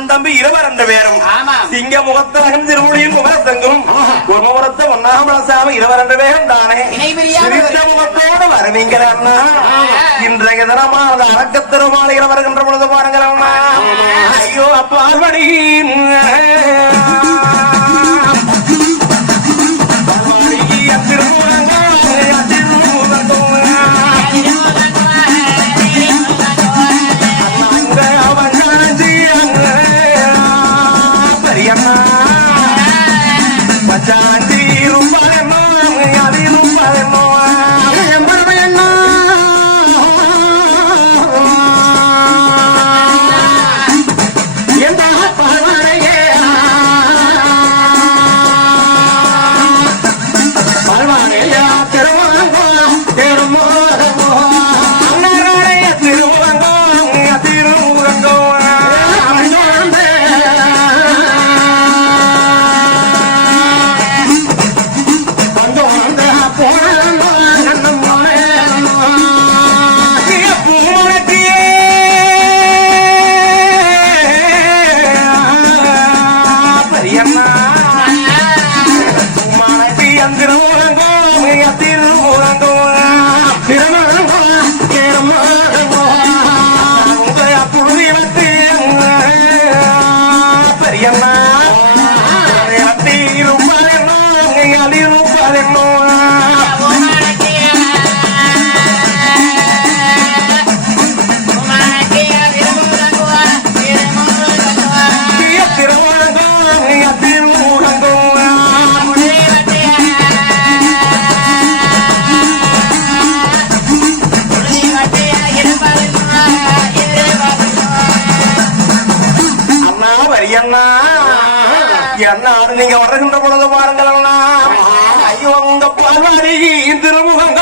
அண்ணன் தம்பி இருவர் என்ற பேரும். சிங்க முகத்தகன் திருமொழியும் குமரத்தங்கும் குமரத்த ஒன்னாமலசாமி இருவர் என்ற பேரும் தானே. சிரித்த முகத்தோடு வருவீங்கள் அண்ணா. இன்றைய தினமானது அரக்க திருமாலையில் வருகின்ற பொழுது பாருங்கள் அண்ணா. ஐயோ அப்பால்வடி வருகின்ற பொழுது பாருங்கள் ஐயோ உங்க பால்வாரி திருமுகம்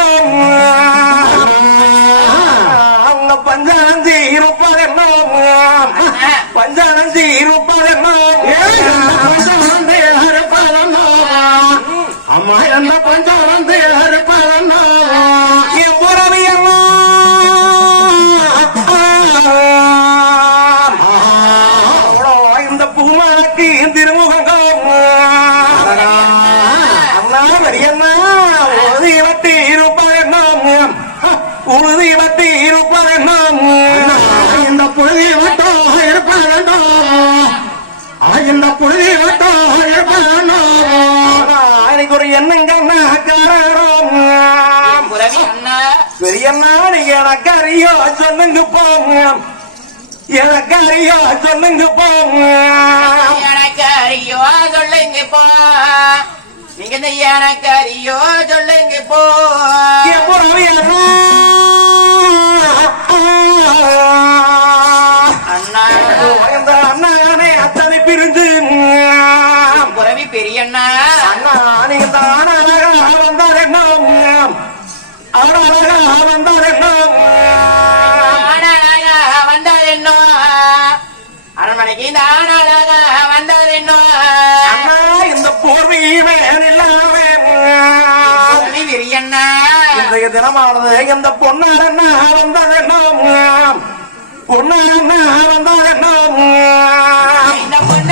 அவங்க பஞ்சானந்தி இருப்பார் என்ன பஞ்சானந்தி இருப்பார் என்ன அம்மா என்ன பஞ்ச எனக்கு ஒரு எண்ணங்க பெரியண்ணா நீங்க எனக்கு அறியோ சொல்லுங்க போங்க. எனக்கு அறியோ சொல்லுங்க போங்க. எனக்கு அறியோ சொல்லுங்க போ. நீங்க எனக்கு அறியோ சொல்லுங்க போ. நீங்க தான் அழகா வந்தார் என்ன அழகா வந்தார் என்ன ஆனாளாக என்ன அரண்மனைக்கு இந்த ஆனாளாக வந்தார் என்ன இந்த போர்வையுமே இல்லாம புறவி இன்றைய தினமானது இந்த பொன்னார் என்ன என்ன பொன்னார் என்ன என்ன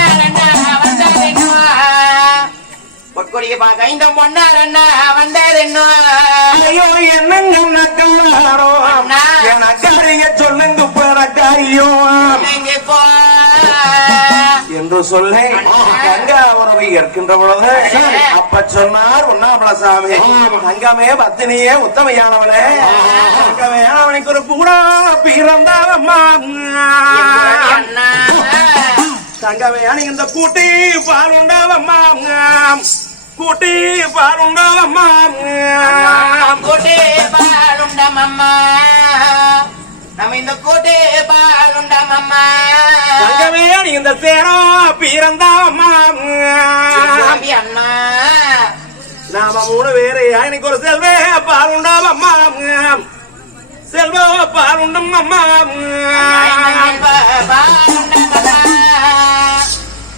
பொற்கொடியை பார்க்க இந்த பொன்னார் அண்ணா வந்தது என்ன ஐயோ என்னங்க நக்காரோ அண்ணா. எனக்கு அறிய சொல்லுங்க பிறக்காரியோ நீங்க போ என்று சொல்லி. கங்கா உறவை ஏற்கின்ற பொழுது. அப்ப சொன்னார் உண்ணாமல சாமி. தங்கமே பத்தினியே உத்தமையானவளே. தங்கமே அவனுக்கு ஒரு பூடா பிறந்தாவம்மா. தங்கமே இந்த கூட்டி பால் உண்டாவம்மா. கூட்டி பால் உண்டாவம்மா கோட்டே பாலுண்டம் அம்மா நம்ம இந்த கோட்டே பாலுண்டம் அம்மா தங்கமே நீ இந்த சேரோ பிறந்தாவம்மா அண்ணா. நாம மூணு பேரு எனக்கு ஒரு செல்வே பாலுண்டாம் அம்மா செல்வ பாலுண்டம் அம்மா பாலுண்டம் அம்மா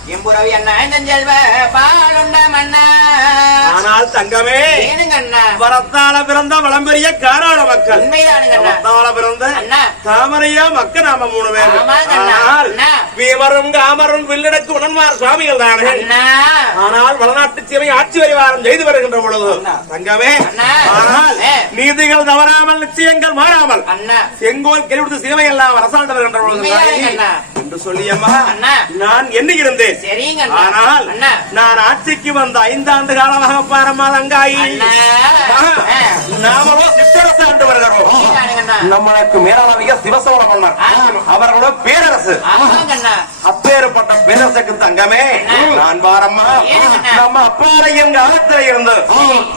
எம்புறவி இந்த செல்வ பாலுண்ட மன்னா ஆனால் தங்கமே வரத்தால பிறந்த வளம்பெரிய காராள மக்கள். உண்மைதானுங்க பிறந்த தாமரையா மக்க நாம மூணு பேர். ஆனால். வீமரும் காமரும் வில்லடக்கு உடன்மார் சுவாமிகள் தானே ஆனால் வடநாட்டு சீமை ஆட்சி பரிவாரம் செய்து வருகின்ற பொழுது தங்கமே. ஆனால். நீதிகள் தவறாமல் நிச்சயங்கள் மாறாமல் அண்ணா செங்கோல் கெளிவிடுத்து சீமை எல்லாம் அரசாண்டு வருகின்ற பொழுது. என்று சொல்லியம்மா. நான் சரிங்க அண்ணா ஆனால் நான் ஆட்சிக்கு வந்த ஐந்தாண்டு காலமாக பாரம்மா தங்காயி. நாமளோ சிற்றரசு ஆண்டு வருகிறோம் நம்மளுக்கு மேலாளவிக சிவசோழ மன்னர். அவர்களோட பேரரசு. அப்பேற்பட்ட பேரரசுக்கு தங்கமே. நான் ஏனுங்கண்ணா? நம்ம அப்பாளையம் காலத்துல இருந்து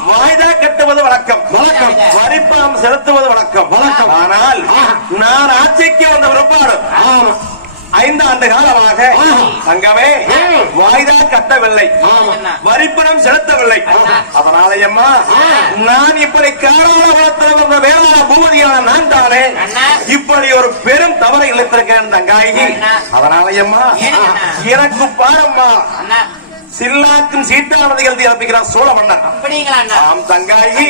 வாய்தா கட்டுவது வழக்கம். வழக்கம். வரிப்பணம் செலுத்துவது வழக்கம். வழக்கம். ஆனால் நான் ஆட்சிக்கு வந்த பிற்பாடு ஐந்து ஆண்டு காலமாக தங்கமே வாய்தா கட்டவில்லை. வரிப்பணம் செலுத்தவில்லை. அதனால அம்மா நான் இப்படி காரணத்தில் வந்த வேளாண் பூமதியான நான் தானே. இப்படி ஒரு பெரும் தவறை இழைத்திருக்கேன் தங்காயி. அதனால அம்மா? எனக்கு பாரம்மா சில்லாக்கும் சீட்டானதிகள் இறப்பிக்கிறான் சோழ மன்னர் ஆம் தங்காயி.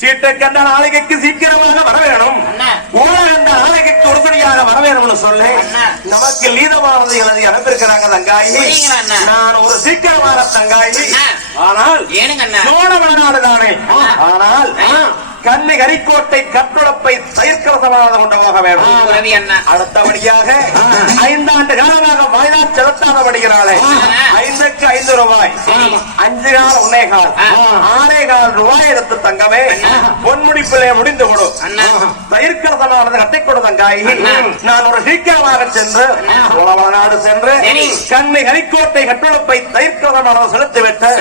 சீட்டை கண்ட நாளைக்கு சீக்கிரமாக வர வேணும் அண்ணா. ஊழ கண்ட நாளைக்கு உறுதுணையாக வர வேணும்னு சொல்லி. நமக்கு லீதமானது எழுதி அனுப்பியிருக்கிறாங்க தங்காயி? நான் ஒரு சீக்கிரமான தங்காயி. ஆனால் சோழ மன்னாடு தானே ஆனால் கண்ணி கரிக்கோட்டை கட்டுழப்பை தயிர்க்கரசமாக கொண்டு போக வேண்டும் அடுத்தபடியாக ஐந்தாண்டு காலமாக வாய்தா செலுத்தாதபடிகிறாளே ஐந்துக்கு ஐந்து ரூபாய். அஞ்சு கால் ஒன்னே கால். ஆறே கால் ரூபாய் எடுத்து தங்கமே பொன்முடிப்பிலே முடிந்து கொடு. அண்ணா. தயிர்க்கரசனானது கட்டி கொடு தங்காய். நான் ஒரு சீக்கிரமாக சென்று உழவ நாடு சென்று. கண்ணை கரிக்கோட்டை கட்டுழப்பை தயிர்க்கரசனானது செலுத்திவிட்டு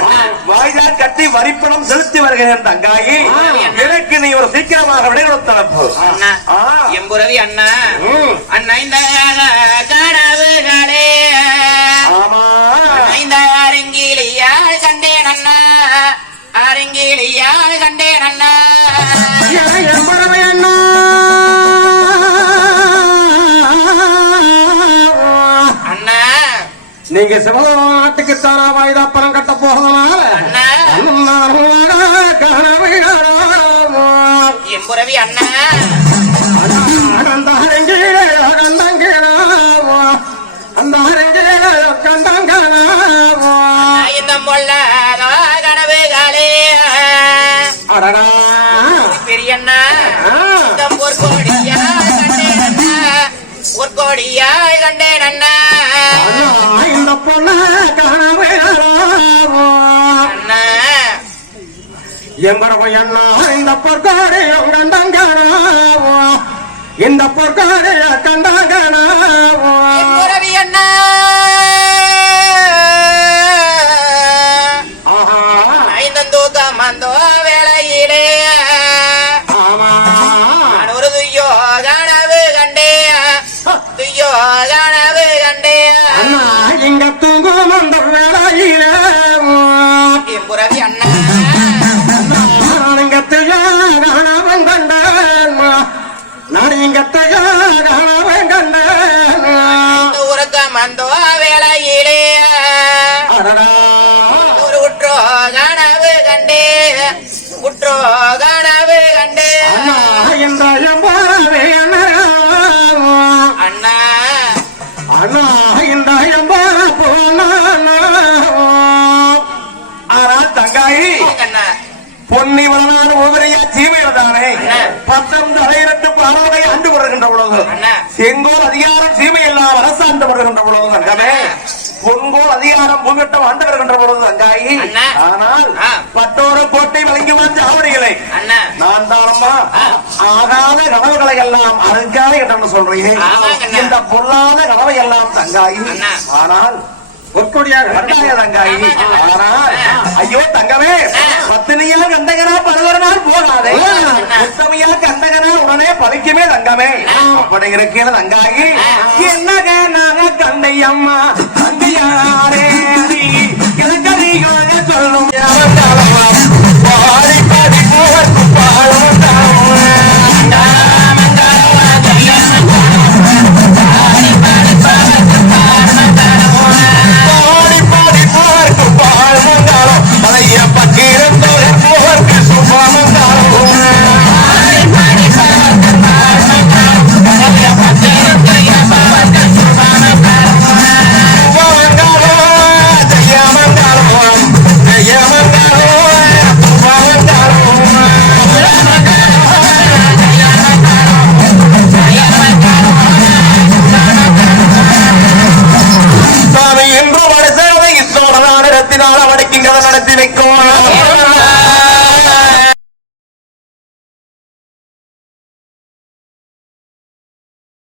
வாய்தா கட்டி வரிப்பணம் செலுத்தி வருகிறேன் தங்காயி. எனக்கு நீ ஒரு சீக்கிரமாக அண்ணா ஆ. எம்புறவி அண்ணா. அண்ணா இந்த கனவுகளே இந்த அரங்கிலியால் கண்டேன் அண்ணா அரங்கிலியால் கண்டேன் அண்ணா. எம்பரவை அண்ணா. நீங்க சிவநாட்டுக்கு தானா வாய்தா பணம் கட்ட போகிறதுனால எம்புறவி அண்ணா. இந்த மொல்லாதோ கனவுகளே அடடா. பெரியண்ணா இந்த அண்ணா பொற்கோடியால் கண்டேன் அண்ணா இந்த பொண்ண கனவு எம்பரவை அண்ணா இந்த பொற்காடு கண்டங்கனாவோ இந்த பொற்காடு கண்டங்கனாவோ என்ன உறக்கம் வந்தோ வேளையிலே. ஒரு உற்றோ கனவு கண்டே. உற்றோ கனவு கண்டே. அண்ணா அண்ணா. இந்த போனா தங்காயி. அண்ணா பொன்னி வளநாடு ஓவரையா தீமையில் தானே அண்ணா. பத்தம் தலையிரட்டு பார்வதை ஆண்டு வருகின்ற பொழுது. செங்கோல் அதிகாரம் சீமை எல்லாம் அரசாண்டு வருகின்ற பொழுது தங்கமே அதிகாரம் பூமிட்டம் ஆண்டு வருகின்ற பொழுது தங்காயி. ஆனால். பட்டோர கோட்டை வழங்கி வந்த ஆவடிகளை நான் தானம்மா. ஆகாத கனவுகளை எல்லாம் அருங்காத என்று சொல்றேன். இந்த பொல்லாத கனவை எல்லாம் தங்காயி. ஆனால் ஒற்கொடியாக வரட்டாய தங்காயி. ஆனால் ஐயோ தங்கமே பத்தினியா கந்தகனா பலவரனால் போகாதே. உத்தமையா கந்தகனா உடனே பலிக்குமே தங்கமே. அப்படிங்கிற கீழே தங்காயி என்னங்க நாங்க கந்தையம்மா கந்தையாரே சொல்லும். பாடி பாடி போகும் பாடம்